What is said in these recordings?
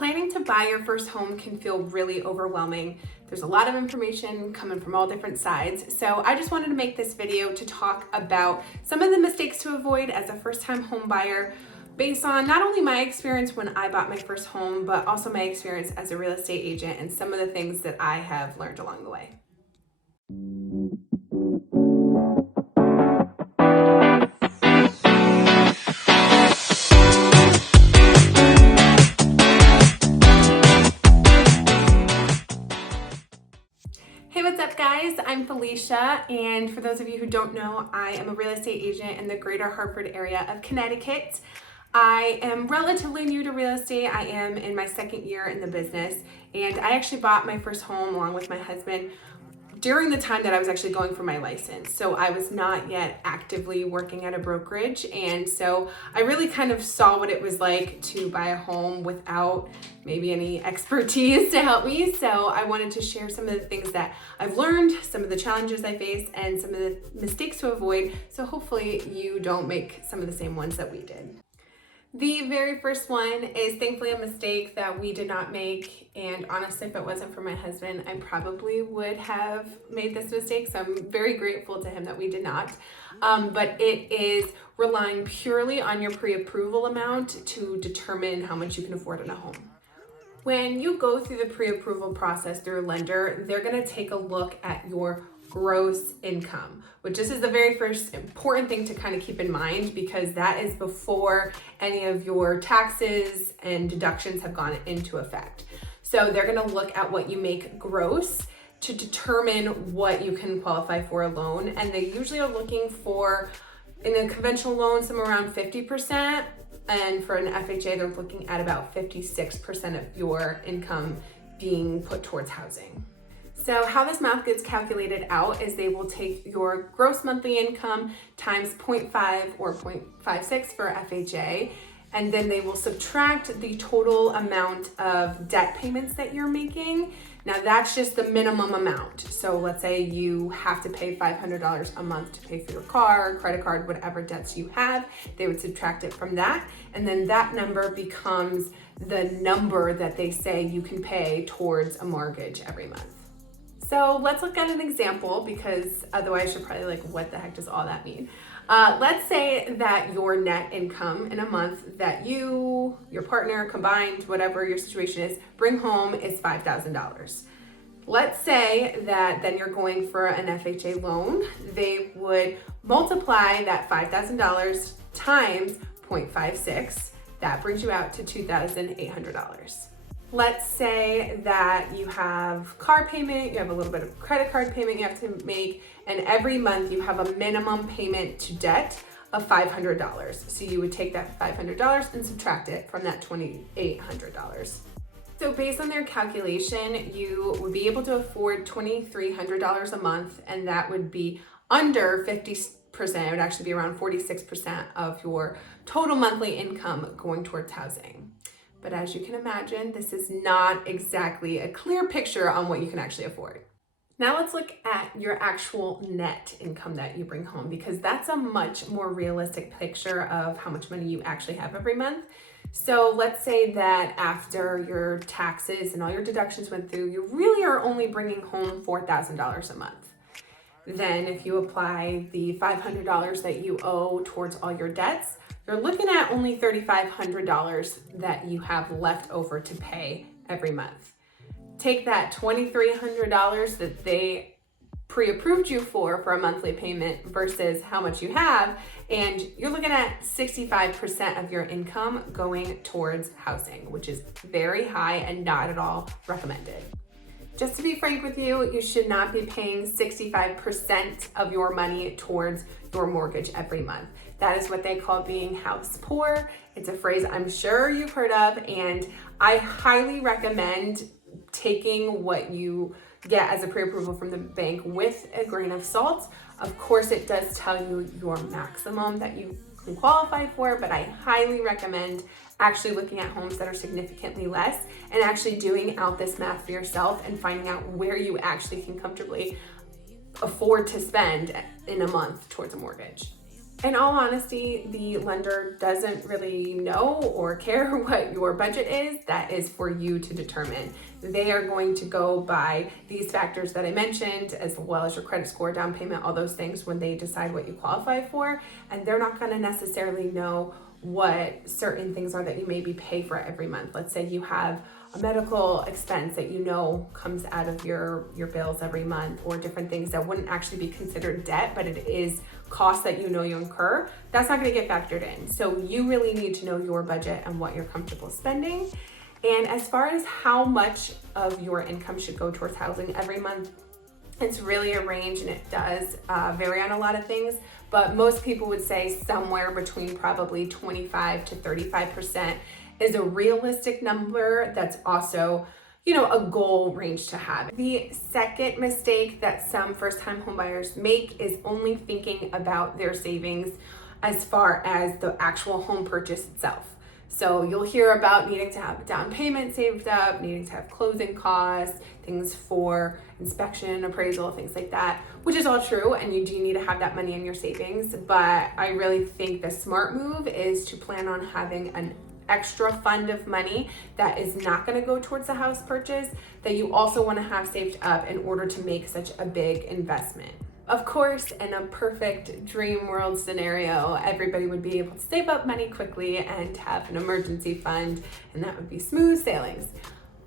Planning to buy your first home can feel really overwhelming. There's a lot of information coming from all different sides. So I just wanted to make this video to talk about some of the mistakes to avoid as a first-time home buyer based on not only my experience when I bought my first home, but also my experience as a real estate agent and some of the things that I have learned along the way. Hey, what's up guys? I'm Felicia, and for those of you who don't know, I am a real estate agent in the greater Hartford area of Connecticut. I am relatively new to real estate. I am in my second year in the business, and I actually bought my first home along with my husband during the time that I was actually going for my license. So I was not yet actively working at a brokerage. And so I really kind of saw what it was like to buy a home without maybe any expertise to help me. So I wanted to share some of the things that I've learned, some of the challenges I faced, and some of the mistakes to avoid. So hopefully you don't make some of the same ones that we did. The very first one is thankfully a mistake that we did not make, and honestly, if it wasn't for my husband, I probably would have made this mistake, so I'm very grateful to him that we did not. But it is relying purely on your pre-approval amount to determine how much you can afford in a home. When you go through the pre-approval process through a lender, they're gonna take a look at your gross income, which this is the very first important thing to kind of keep in mind, because that is before any of your taxes and deductions have gone into effect. So they're going to look at what you make gross to determine what you can qualify for a loan. And they usually are looking for, in a conventional loan, somewhere around 50%. And for an FHA, they're looking at about 56% of your income being put towards housing. So how this math gets calculated out is they will take your gross monthly income times 0.5 or 0.56 for FHA, and then they will subtract the total amount of debt payments that you're making. Now that's just the minimum amount. So let's say you have to pay $500 a month to pay for your car, credit card, whatever debts you have, they would subtract it from that. And then that number becomes the number that they say you can pay towards a mortgage every month. So let's look at an example, because otherwise you're probably like, what the heck does all that mean? Let's say that your net income in a month that you, your partner, combined, whatever your situation is, bring home is $5,000. Let's say that then you're going for an FHA loan. They would multiply that $5,000 times 0.56. That brings you out to $2,800. Let's say that you have car payment, you have a little bit of credit card payment you have to make, and every month you have a minimum payment to debt of $500. So you would take that $500 and subtract it from that $2,800. So based on their calculation, you would be able to afford $2,300 a month, and that would be under 50%. It would actually be around 46% of your total monthly income going towards housing. But as you can imagine, this is not exactly a clear picture on what you can actually afford. Now let's look at your actual net income that you bring home, because that's a much more realistic picture of how much money you actually have every month. So let's say that after your taxes and all your deductions went through, you really are only bringing home $4,000 a month. Then if you apply the $500 that you owe towards all your debts, you're looking at only $3,500 that you have left over to pay every month. Take that $2,300 that they pre-approved you for a monthly payment versus how much you have, and you're looking at 65% of your income going towards housing, which is very high and not at all recommended. Just to be frank with you, you should not be paying 65% of your money towards your mortgage every month. That is what they call being house poor. It's a phrase I'm sure you've heard of, and I highly recommend taking what you get as a pre-approval from the bank with a grain of salt. Of course, it does tell you your maximum that you can qualify for, but I highly recommend actually looking at homes that are significantly less and actually doing out this math for yourself and finding out where you actually can comfortably afford to spend in a month towards a mortgage. In all honesty, the lender doesn't really know or care what your budget is. That is for you to determine. They are going to go by these factors that I mentioned, as well as your credit score, down payment, all those things when they decide what you qualify for. And they're not going to necessarily know what certain things are that you maybe pay for every month. Let's say you have a medical expense that you know comes out of your bills every month, or different things that wouldn't actually be considered debt, but it is costs that you know you incur. That's not going to get factored in. So you really need to know your budget and what you're comfortable spending. And as far as how much of your income should go towards housing every month, it's really a range, and it does vary on a lot of things, but most people would say somewhere between probably 25 to 35% is a realistic number. That's also, a goal range to have. The second mistake that some first-time homebuyers make is only thinking about their savings as far as the actual home purchase itself. So you'll hear about needing to have a down payment saved up, needing to have closing costs, things for inspection, appraisal, things like that, which is all true, and you do need to have that money in your savings. But I really think the smart move is to plan on having an extra fund of money that is not going to go towards the house purchase, that you also want to have saved up in order to make such a big investment. Of course, in a perfect dream world scenario, everybody would be able to save up money quickly and have an emergency fund, and that would be smooth sailings.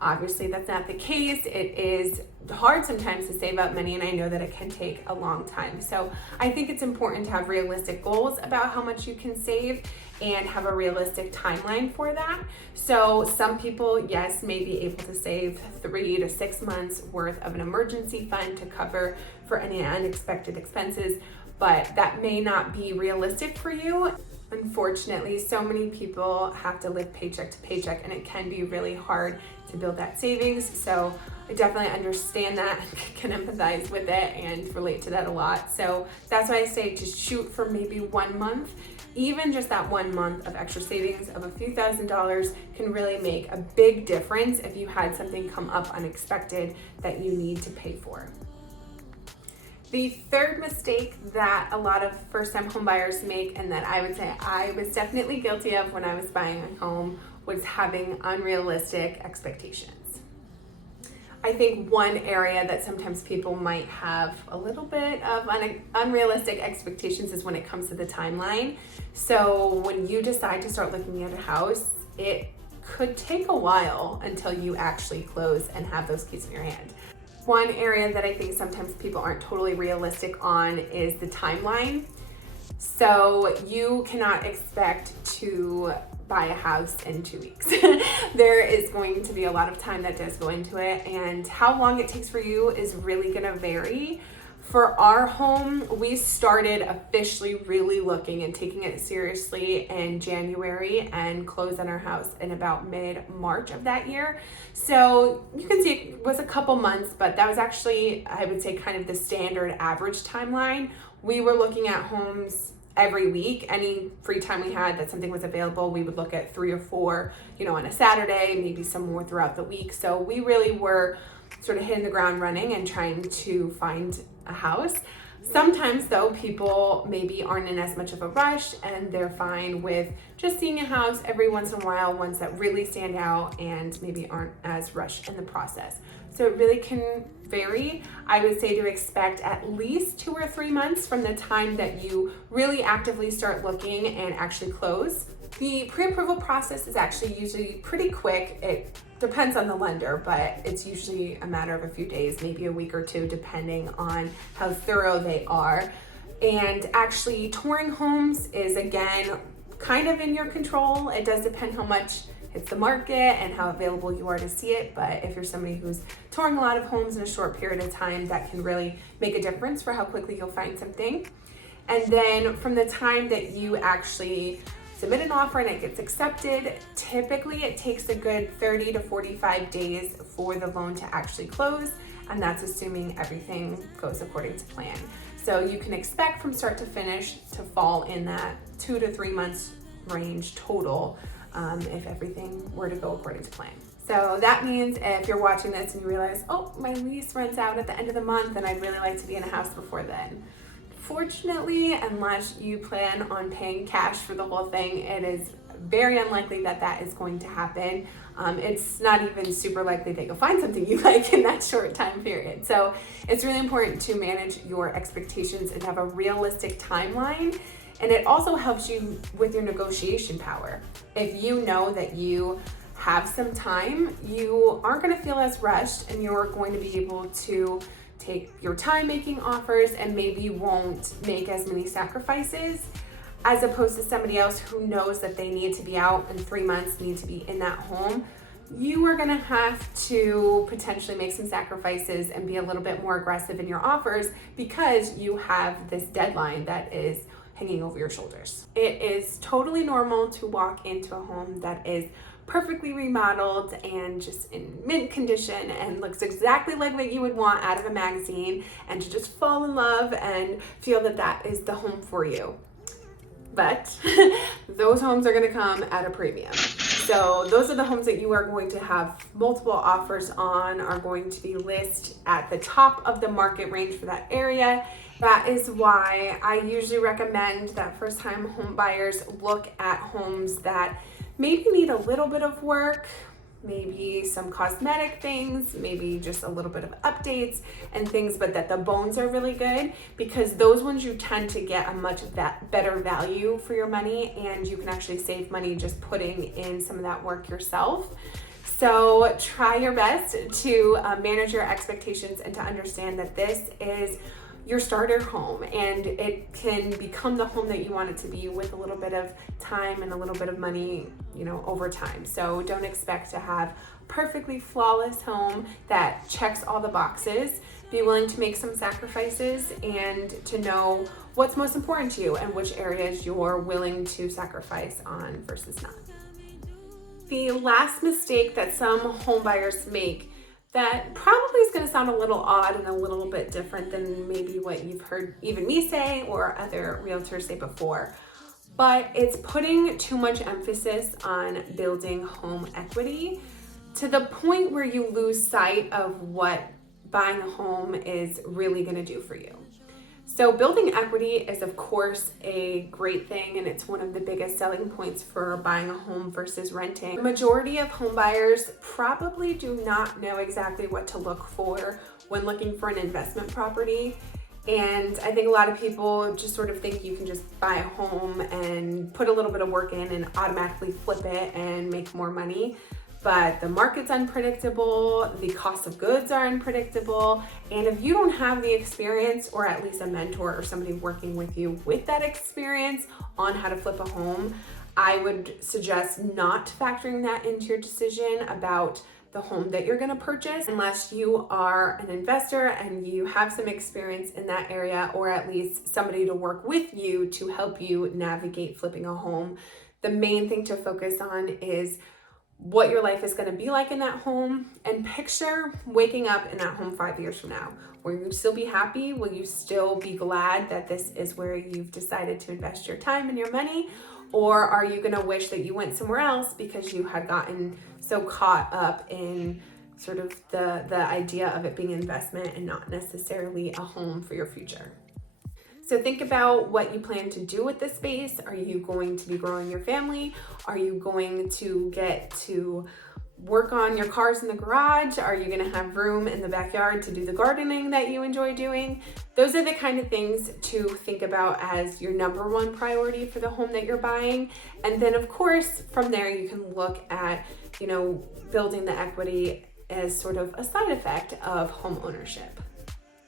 Obviously, that's not the case. It is hard sometimes to save up money, and I know that it can take a long time. So I think it's important to have realistic goals about how much you can save and have a realistic timeline for that. So some people, yes, may be able to save 3 to 6 months worth of an emergency fund to cover for any unexpected expenses, but that may not be realistic for you. Unfortunately, so many people have to live paycheck to paycheck, and it can be really hard to build that savings. So I definitely understand that, can empathize with it and relate to that a lot. So that's why I say to shoot for maybe 1 month. Even just that 1 month of extra savings of a few $1,000s can really make a big difference if you had something come up unexpected that you need to pay for. The third mistake that a lot of first-time home buyers make, and that I would say I was definitely guilty of when I was buying a home, was having unrealistic expectations. I think one area that sometimes people might have a little bit of unrealistic expectations is when it comes to the timeline. So when you decide to start looking at a house, it could take a while until you actually close and have those keys in your hand. One area that I think sometimes people aren't totally realistic on is the timeline. So you cannot expect to buy a house in 2 weeks. There is going to be a lot of time that does go into it, and how long it takes for you is really gonna vary. For our home, we started officially really looking and taking it seriously in January and closed on our house in about mid-March of that year. So you can see it was a couple months, but that was actually, I would say, kind of the standard average timeline. We were looking at homes every week. Any free time we had that something was available, we would look at 3 or 4, on a Saturday, maybe some more throughout the week. So we really were sort of hitting the ground running and trying to find a house. Sometimes though, people maybe aren't in as much of a rush, and they're fine with just seeing a house every once in a while, ones that really stand out and maybe aren't as rushed in the process. So it really can vary. I would say to expect at least 2 or 3 months from the time that you really actively start looking and actually close. The pre-approval process is actually usually pretty quick. It depends on the lender, but it's usually a matter of a few days, maybe a week or 2, depending on how thorough they are. And actually touring homes is, again, kind of in your control. It does depend how much it's the market and how available you are to see it. But if you're somebody who's touring a lot of homes in a short period of time, that can really make a difference for how quickly you'll find something. And then from the time that you actually submit an offer and it gets accepted, typically it takes a good 30 to 45 days for the loan to actually close, and that's assuming everything goes according to plan. So you can expect from start to finish to fall in that 2 to 3 months range total, if everything were to go according to plan. So that means if you're watching this and you realize, oh, my lease runs out at the end of the month and I'd really like to be in a house before then, Unfortunately, unless you plan on paying cash for the whole thing, it is very unlikely that that is going to happen. It's not even super likely that you'll find something you like in that short time period. So it's really important to manage your expectations and have a realistic timeline. And it also helps you with your negotiation power. If you know that you have some time, you aren't going to feel as rushed, and you're going to be able to take your time making offers and maybe won't make as many sacrifices, as opposed to somebody else who knows that they need to be out in 3 months, need to be in that home. You are gonna have to potentially make some sacrifices and be a little bit more aggressive in your offers because you have this deadline that is hanging over your shoulders. It is totally normal to walk into a home that is perfectly remodeled and just in mint condition and looks exactly like what you would want out of a magazine, and to just fall in love and feel that that is the home for you. But those homes are going to come at a premium. So those are the homes that you are going to have multiple offers on, are going to be listed at the top of the market range for that area. That is why I usually recommend that first-time home buyers look at homes that maybe need a little bit of work, maybe some cosmetic things, maybe just a little bit of updates and things, but that the bones are really good, because those ones you tend to get a much better value for your money, and you can actually save money just putting in some of that work yourself. So try your best to manage your expectations and to understand that this is your starter home, and it can become the home that you want it to be with a little bit of time and a little bit of money, over time. So don't expect to have perfectly flawless home that checks all the boxes. Be willing to make some sacrifices and to know what's most important to you and which areas you're willing to sacrifice on versus not. The last mistake that some home buyers make, that probably is going to sound a little odd and a little bit different than maybe what you've heard even me say or other realtors say before, but it's putting too much emphasis on building home equity to the point where you lose sight of what buying a home is really going to do for you. So building equity is, of course, a great thing, and it's one of the biggest selling points for buying a home versus renting. The majority of home buyers probably do not know exactly what to look for when looking for an investment property. And I think a lot of people just sort of think you can just buy a home and put a little bit of work in and automatically flip it and make more money. But the market's unpredictable, the cost of goods are unpredictable, and if you don't have the experience, or at least a mentor or somebody working with you with that experience on how to flip a home, I would suggest not factoring that into your decision about the home that you're gonna purchase unless you are an investor and you have some experience in that area, or at least somebody to work with you to help you navigate flipping a home. The main thing to focus on is what your life is going to be like in that home, and picture waking up in that home 5 years from now. Will you still be happy? Will you still be glad that this is where you've decided to invest your time and your money? Or are you going to wish that you went somewhere else because you had gotten so caught up in sort of the idea of it being an investment and not necessarily a home for your future? So think about what you plan to do with this space. Are you going to be growing your family? Are you going to get to work on your cars in the garage? Are you going to have room in the backyard to do the gardening that you enjoy doing? Those are the kind of things to think about as your number one priority for the home that you're buying. And then of course, from there you can look at, building the equity as sort of a side effect of home ownership.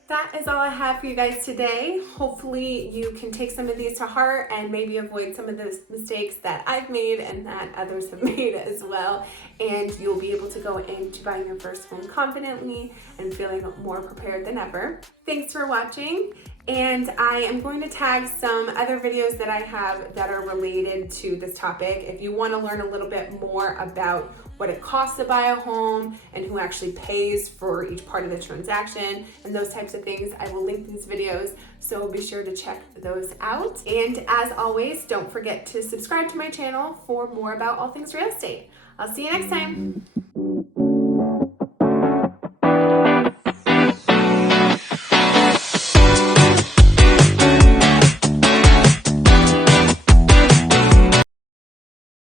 That is all I have for you guys today. Hopefully you can take some of these to heart and maybe avoid some of those mistakes that I've made and that others have made as well. And you'll be able to go into buying your first home confidently and feeling more prepared than ever. Thanks for watching. And I am going to tag some other videos that I have that are related to this topic. If you want to learn a little bit more about what it costs to buy a home and who actually pays for each part of the transaction and those types of things, I will link these videos, so be sure to check those out. And as always, don't forget to subscribe to my channel for more about all things real estate. I'll see you next time.